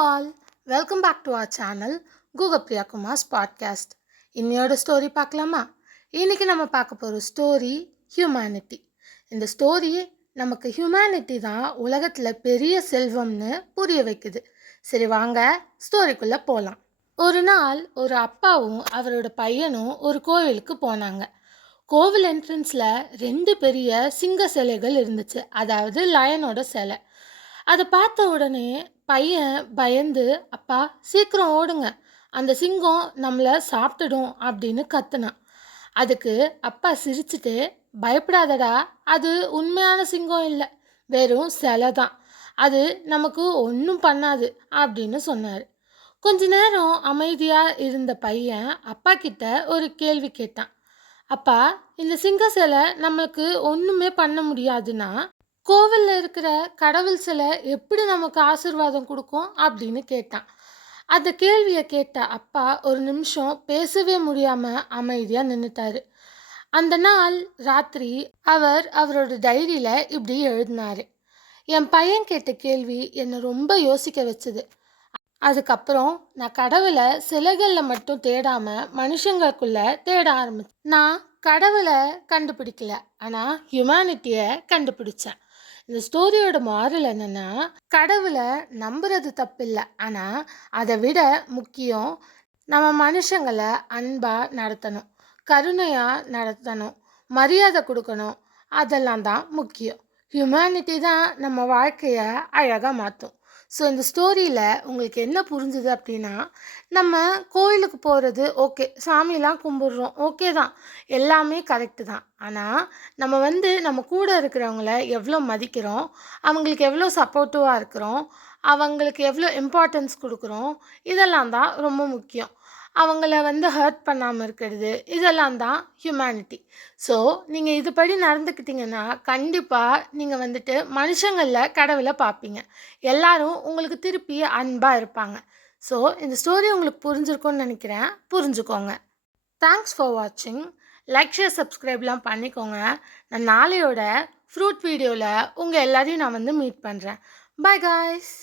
all, welcome back to our channel Google Priya Kumar's podcast. இன்னையோட story பார்க்கலாமா? இன்னைக்கு நம்ம பார்க்க போகிற ஸ்டோரி ஹியூமனிட்டி. இந்த ஸ்டோரி நமக்கு ஹியூமனிட்டி தான் உலகத்தில் பெரிய செல்வம்னு புரிய வைக்குது. சரி வாங்க ஸ்டோரிக்குள்ளே போகலாம். ஒரு நாள் ஒரு அப்பாவும் அவரோட பையனும் ஒரு கோவிலுக்கு போனாங்க. கோவில் என்ட்ரன்ஸில் 2 பெரிய சிங்க சிலைகள் இருந்துச்சு, அதாவது லயனோட சிலை. அதை பார்த்த உடனே பையன் பயந்து, அப்பா சீக்கிரம் ஓடுங்க, அந்த சிங்கம் நம்மளை சாப்பிட்டுடும் அப்படின்னு கத்துனான். அதுக்கு அப்பா சிரிச்சுட்டு, பயப்படாதடா, அது உண்மையான சிங்கம் இல்லை, வெறும் சிலை தான், அது நமக்கு ஒன்றும் பண்ணாது அப்படின்னு சொன்னார். கொஞ்ச நேரம் அமைதியாக இருந்த பையன் அப்பா கிட்ட ஒரு கேள்வி கேட்டான். அப்பா, இந்த சிங்க சிலை நம்மளுக்கு ஒன்றுமே பண்ண முடியாதுன்னா கோவிலில் இருக்கிற கடவுள் சிலை எப்படி நமக்கு ஆசீர்வாதம் கொடுக்கும் அப்படின்னு கேட்டான். அந்த கேள்வியை கேட்ட அப்பா ஒரு நிமிஷம் பேசவே முடியாமல் அமைதியாக நின்றுட்டாரு. அந்த நாள் ராத்திரி அவர் அவரோட டைரியில் இப்படி எழுதினாரு. என் பையன் கேட்ட கேள்வி என்னை ரொம்ப யோசிக்க வச்சுது. அதுக்கப்புறம் நான் கடவுளை சிலைகளில் மட்டும் தேடாமல் மனுஷங்களுக்குள்ள தேட ஆரம்பிச்சேன். நான் கடவுளை கண்டுபிடிக்கல, ஆனால் ஹியூமனிட்டியை கண்டுபிடிச்சேன். இந்த ஸ்டோரியோட மாரல் என்னென்னா, கடவுளை நம்புறது தப்பில்லை, ஆனால் அதை விட முக்கியம் நம்ம மனுஷங்களை அன்பாக நடத்தணும், கருணையாக நடத்தணும், மரியாதை கொடுக்கணும். அதெல்லாம் தான் முக்கியம். ஹியூமனிட்டி தான் நம்ம வாழ்க்கையை அழகாக மாற்றும். ஸோ இந்த ஸ்டோரியில் உங்களுக்கு என்ன புரிஞ்சுது அப்படின்னா, நம்ம கோயிலுக்கு போகிறது ஓகே, சாமியெல்லாம் கும்பிட்றோம் ஓகே தான், எல்லாமே கரெக்டு தான். ஆனால் நம்ம நம்ம கூட இருக்கிறவங்கள எவ்வளோ மதிக்கிறோம், அவங்களுக்கு எவ்வளோ சப்போர்ட்டிவாக இருக்கிறோம், அவங்களுக்கு எவ்வளோ இம்பார்ட்டன்ஸ் கொடுக்குறோம், இதெல்லாம் தான் ரொம்ப முக்கியம். அவங்கள ஹர்ட் பண்ணாமல் இருக்கிறது, இதெல்லாம் தான் ஹியூமனிட்டி. ஸோ நீங்கள் இதுபடி நடந்துக்கிட்டிங்கன்னா கண்டிப்பாக நீங்கள் மனுஷங்களில் கடவுளை பார்ப்பீங்க. எல்லாரும் உங்களுக்கு திருப்பி அன்பாக இருப்பாங்க. ஸோ இந்த ஸ்டோரி உங்களுக்கு புரிஞ்சிருக்கும்னு நினைக்கிறேன். புரிஞ்சுக்கோங்க. தேங்க்ஸ் ஃபார் வாட்சிங். லைக், ஷேர், சப்ஸ்கிரைப்லாம் பண்ணிக்கோங்க. நான் நாளையோட ஃப்ரூட் வீடியோவில் உங்கள் எல்லாரையும் நான் மீட் பண்ணுறேன். By guys.